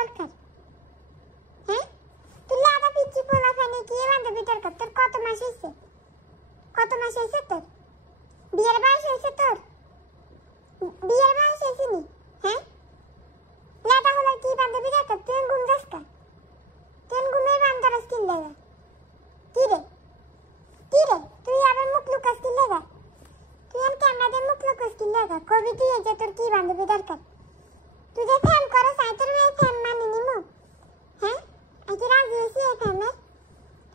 দরকার? হ্যাঁ, তুই লাদা পিচ্ছি পোলা ফেনে কি বান্ধবী দরকার? তোর কত মাস হয়েছে? কত মাস হয়েছে তোর? বিয়ের বয়স হয়েছে তোর? বিয়ের বয়স হয়েছে নি? হ্যাঁ, লাদা হলো কি বান্ধবী দরকার? তুই ঘুম যাস কা? তুই ঘুমের বান্ধব কি লেগা? কি রে তুই আবার মুখ লুকাস কি লেগা? তুই এম ক্যামেরাতে মুখ লুকাস কি লেগা? কবি তুই যে তোর কি বান্ধবী দরকার? তুই যে ফ্যান করস আই তোর এই ফ্যান মানি নিমু? হ্যাঁ, আই কি রাজি হইছি এই ফ্যানের?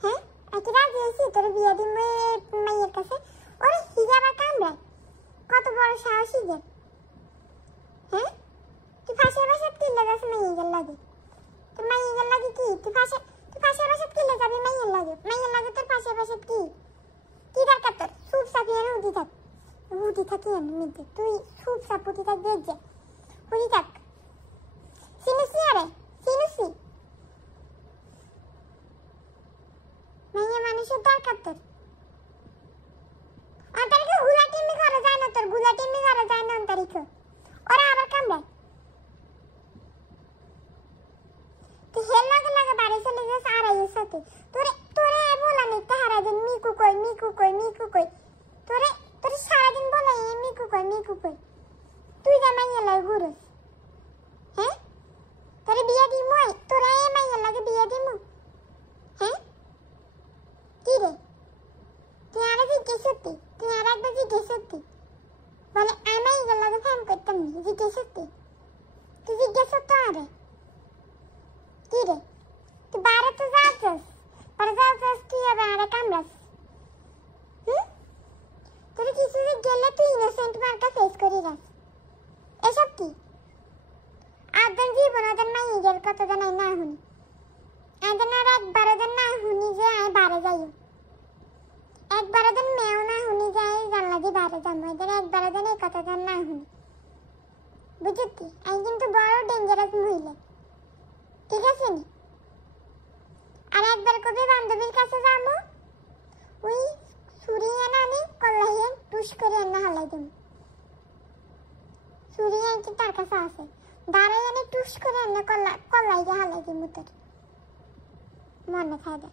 হ্যাঁ, আই কি রাজি হইছি তোর বিয়ে দিমু এই মাইয়ের কাছে? ওরে হিজাবা কামড়ায়, কত বড় সাহস হিজে? হ্যাঁ, তুই ফাঁসের বাসাত কি লাগাস মাইয়ের লাগে? তোর মাইয়ের লাগে কি? তুই ফাঁসের বাসাত কি লাগাবি মাইয়ের লাগে তোর ফাঁসের বাসাত কি? কি দরকার তোর? সুপ সাপিয়ে উদি থাকি এমনিতে তুই সুপ সাপুতি থাক দেখছে উদি থাক সিনুসি আরে সিনুসি মাইয়া মানুষের দরকার তোর? অন্তারিকে গুলাটিমি করা যায় না তোর, গুলাটিমি করা যায় না অন্তারিকে। ওরা আবার কামড়ায়। তুই হেল লাগে বাড়ি চলে যাস আড়াইয়ের সাথে। তোরে বলা নেই তাহারা দিন মিকু কই তোরে সারাদিন বলে মিকু কই তুই যা মাইয়া লাগে ঘুরস। হ্যাঁ, তোরে বিয়ে দিমু তোরা এই মাইয়া লাগে বিয়ে দিমু? হ্যাঁ, কি রে তুই আর একবার জিজ্ঞেস করতি বলে আমি এই লাগে ফ্যান করতাম না, জিজ্ঞেস করতি? তুই জিজ্ঞেস করতো আরে কি রে তুই বাইরে তো যাচ্ছিস কি হবে আরে কামড়াস? তোর কিছু যে গেলে তুই ইনোসেন্ট মার্কা ফেস করি রাস। এসব কি আদন জীবন আদন মাইয়ের কত জানাই না শুনি আদন আর একবার আদন না শুনি যে আই বারে যাইও, একবার আদন মেও না শুনি যে আই জানলা দিয়ে বারে যাবো, এদের একবার আদন এই কথা জান না শুনি। বুঝতি আই কিন্তু বড় ডেঞ্জারাস মহিলা, ঠিক আছে নি? আর একবার কবি বান্ধবীর কাছে যাবো ওই সুরিয়া নানি কল্লাহিয়ান টুস করে এনে হালাই দেব। সুরিয়া কি তার কাছে আছে, দাঁড়াই এনে টুস করে এনে কল্লাই দিয়ে হালাই দেব তোর মনে খাই দে।